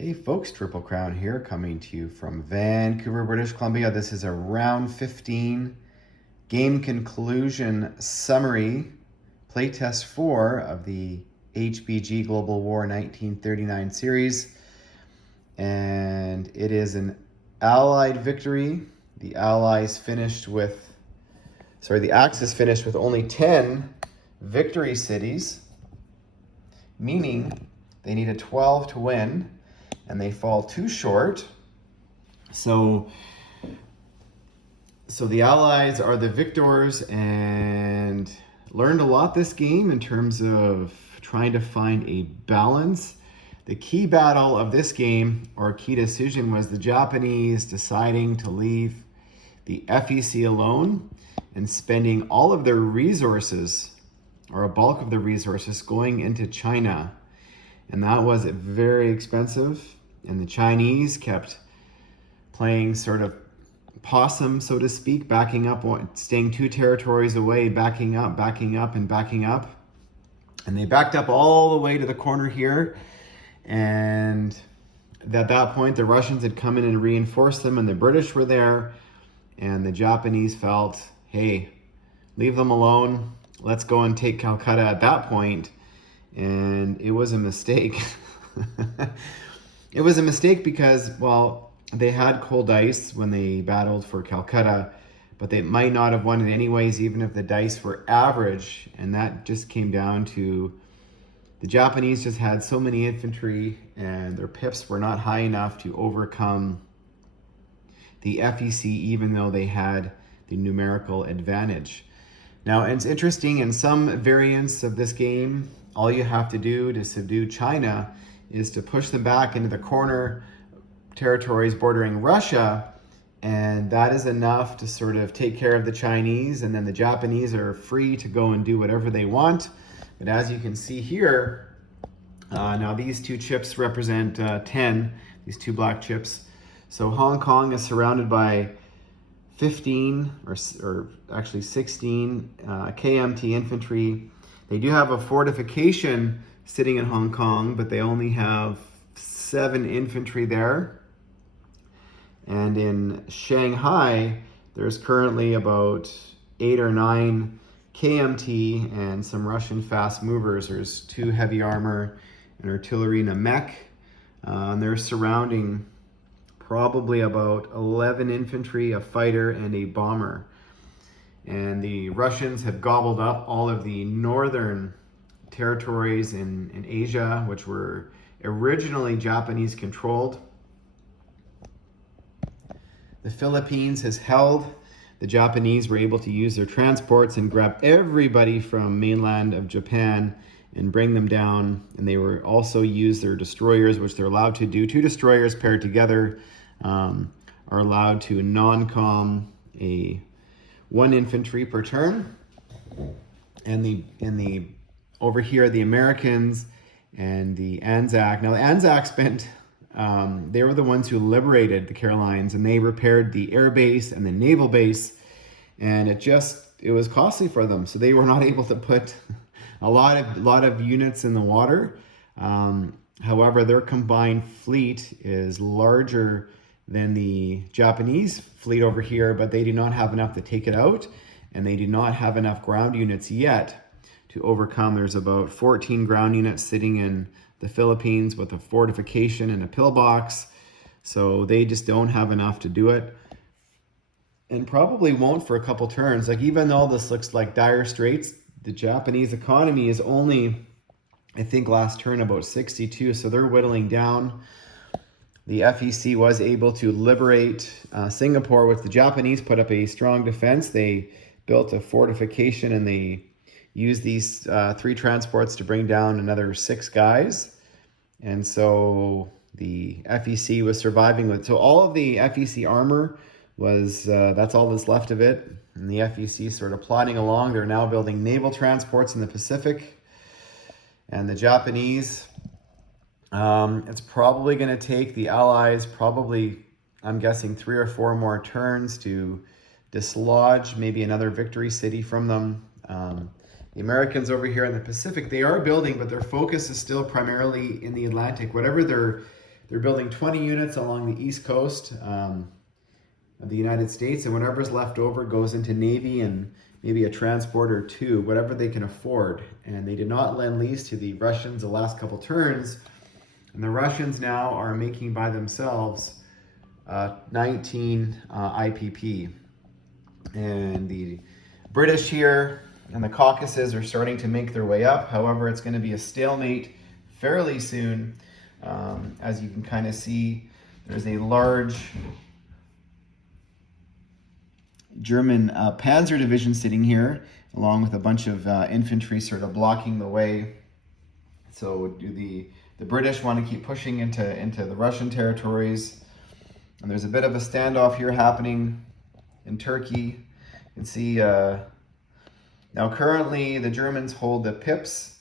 Hey folks, Triple Crown here, coming to you from Vancouver, British Columbia. This is a round 15 game conclusion summary, playtest 4 of the HBG Global War 1939 series. And it is an Allied victory. The Axis finished with only 10 victory cities, meaning they needed 12 to win. And they fall too short. So the Allies are the victors and learned a lot this game in terms of trying to find a balance. The key battle of this game, or key decision, was the Japanese deciding to leave the FEC alone and spending all of their resources, or a bulk of the resources, going into China. And that was very expensive. And the Chinese kept playing sort of possum, so to speak, backing up, staying 2 territories away, backing up, and backing up. And they backed up all the way to the corner here. And at that point, the Russians had come in and reinforced them, and the British were there. And the Japanese felt, hey, leave them alone. Let's go and take Calcutta at that point. And it was a mistake. It was a mistake because, well, they had cold ice when they battled for Calcutta, but they might not have won it anyways, even if the dice were average. And that just came down to the Japanese just had so many infantry and their pips were not high enough to overcome the FEC, even though they had the numerical advantage. Now, it's interesting, in some variants of this game, all you have to do to subdue China is to push them back into the corner territories bordering Russia, and that is enough to sort of take care of the Chinese, and then the Japanese are free to go and do whatever they want. But as you can see here, now these 2 chips represent 10, these 2 black chips. So Hong Kong is surrounded by 15, or actually 16 KMT infantry. They do have a fortification sitting in Hong Kong, but they only have 7 infantry there. And in Shanghai, there's currently about 8 or 9 KMT and some Russian fast movers. There's 2 heavy armor and artillery and a mech. And they're surrounding probably about 11 infantry, a fighter, and a bomber. And the Russians have gobbled up all of the northern territories in Asia, which were originally Japanese controlled. The Philippines has held. The Japanese were able to use their transports and grab everybody from mainland of Japan and bring them down. And they were also use their destroyers, which they're allowed to do. 2 destroyers paired together are allowed to non-com a 1 infantry per turn. And over here, the Americans and the Anzac. Now, the Anzac they were the ones who liberated the Carolines, and they repaired the air base and the naval base, and it was costly for them. So they were not able to put a lot of units in the water. However, their combined fleet is larger than the Japanese fleet over here, but they do not have enough to take it out, and they do not have enough ground units yet to overcome. There's about 14 ground units sitting in the Philippines with a fortification and a pillbox. So they just don't have enough to do it, and probably won't for a couple turns. Like, even though this looks like dire straits, the Japanese economy is only, I think last turn, about 62. So they're whittling down. The FEC was able to liberate Singapore, which the Japanese put up a strong defense. They built a fortification, and they used these 3 transports to bring down another 6 guys. And so the FEC was surviving with, so all of the FEC armor was, that's all that's left of it. And the FEC sort of plodding along. They're now building naval transports in the Pacific. And the Japanese, it's probably going to take the Allies I'm guessing 3 or 4 more turns to dislodge maybe another victory city from them. The Americans over here in the Pacific, they are building, but their focus is still primarily in the Atlantic. Whatever their they're building 20 units along the east coast of the United States, and whatever's left over goes into Navy and maybe a transport or two, whatever they can afford. And they did not lend lease to the Russians the last couple turns, and the Russians now are making by themselves 19 IPP. And the British here and the Caucasus are starting to make their way up. However, it's going to be a stalemate fairly soon. As you can kind of see, there's a large German Panzer division sitting here, along with a bunch of infantry sort of blocking the way. So the British want to keep pushing into the Russian territories. And there's a bit of a standoff here happening in Turkey. You can see now currently the Germans hold the pips,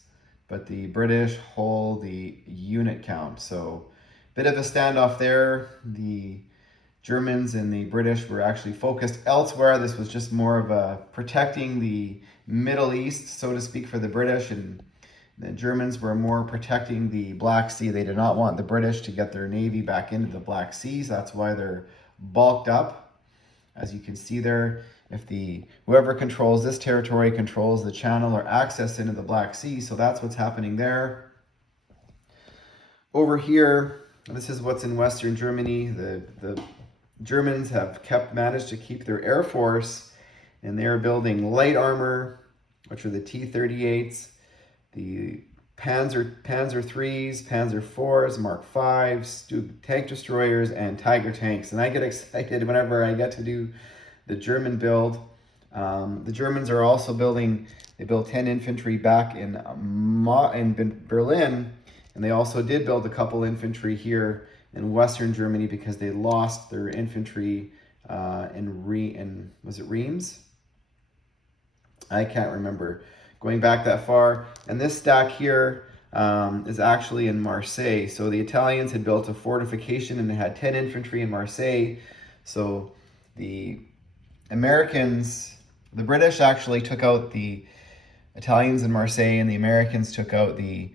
but the British hold the unit count. So bit of a standoff there. The Germans and the British were actually focused elsewhere. This was just more of a protecting the Middle East, so to speak, for the British, and the Germans were more protecting the Black Sea. They did not want the British to get their navy back into the Black Seas. That's why they're bulked up. As you can see there, if whoever controls this territory controls the channel or access into the Black Sea, so that's what's happening there. Over here, this is what's in Western Germany. The Germans have managed to keep their air force, and they are building light armor, which are the T-38s, the Panzer IIIs, Panzer IVs, Mark Vs, tank destroyers, and Tiger tanks. And I get excited whenever I get to do the German build. The Germans are also building, they built 10 infantry back in Berlin, and they also did build a couple infantry here in Western Germany because they lost their infantry was it Reims? I can't remember. Going back that far. And this stack here is actually in Marseille. So the Italians had built a fortification and they had 10 infantry in Marseille. So the Americans, the British actually took out the Italians in Marseille, and the Americans took out the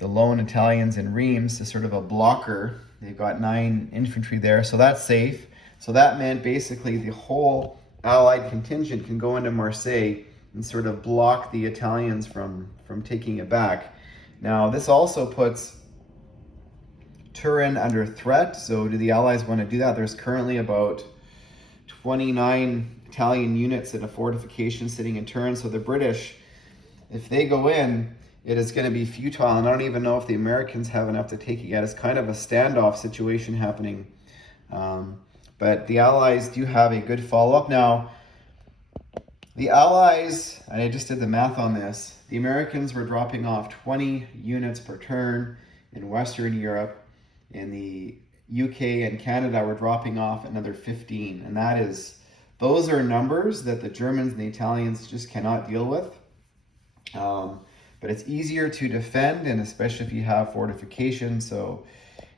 lone Italians in Reims as sort of a blocker. They've got 9 infantry there, so that's safe. So that meant basically the whole Allied contingent can go into Marseille and sort of block the Italians from taking it back. Now, this also puts Turin under threat. So do the Allies want to do that? There's currently about 29 Italian units in a fortification sitting in Turin. So the British, if they go in, it is going to be futile. And I don't even know if the Americans have enough to take it yet. It's kind of a standoff situation happening. But the Allies do have a good follow-up. Now, the Allies, and I just did the math on this, the Americans were dropping off 20 units per turn in Western Europe. In the UK and Canada were dropping off another 15. And those are numbers that the Germans and the Italians just cannot deal with. But it's easier to defend, and especially if you have fortifications. So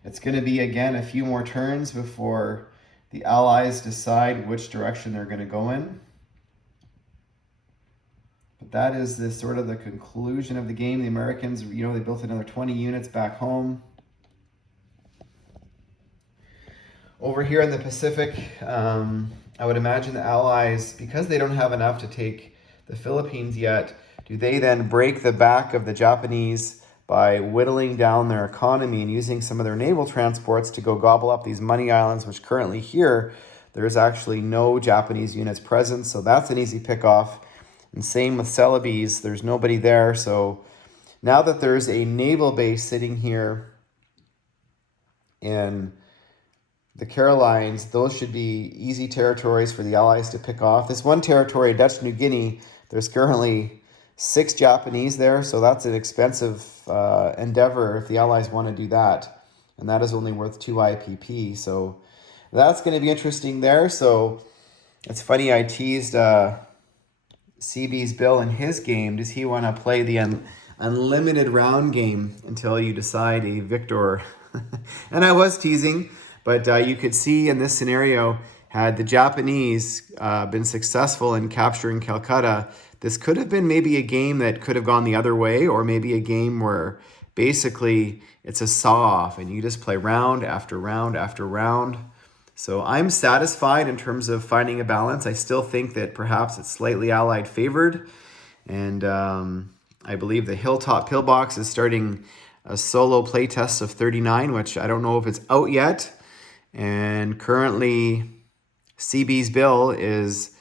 it's going to be, again, a few more turns before the Allies decide which direction they're going to go in. But that is sort of the conclusion of the game. The Americans, they built another 20 units back home. Over here in the Pacific, I would imagine the Allies, because they don't have enough to take the Philippines yet, do they then break the back of the Japanese by whittling down their economy and using some of their naval transports to go gobble up these money islands, which currently here, there's actually no Japanese units present. So that's an easy pick-off. And same with Celebes, there's nobody there. So now that there's a naval base sitting here in the Carolines, those should be easy territories for the Allies to pick off. This one territory, Dutch New Guinea, there's currently 6 Japanese there, so that's an expensive endeavor if the Allies want to do that. And that is only worth 2 IPP, so that's going to be interesting there. So it's funny, I teased CB's Bill in his game. Does he want to play the unlimited round game until you decide a victor? And I was teasing, but you could see in this scenario, had the Japanese been successful in capturing Calcutta, this could have been maybe a game that could have gone the other way, or maybe a game where basically it's a saw-off, and you just play round after round after round. So I'm satisfied in terms of finding a balance. I still think that perhaps it's slightly Allied favored. And I believe the Hilltop Pillbox is starting a solo playtest of 39, which I don't know if it's out yet. And currently, CB's Bill is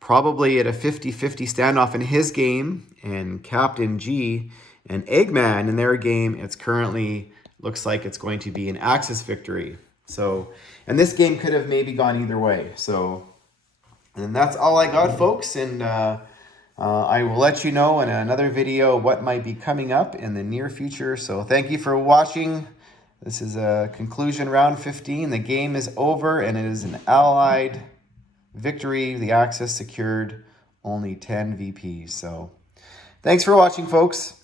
probably at a 50-50 standoff in his game. And Captain G and Eggman in their game, it's currently looks like it's going to be an Axis victory. So, and this game could have maybe gone either way. So, and that's all I got, folks. And I will let you know in another video what might be coming up in the near future. So thank you for watching. This is a conclusion round 15. The game is over and it is an Allied victory. The Axis secured only 10 VPs. So thanks for watching, folks.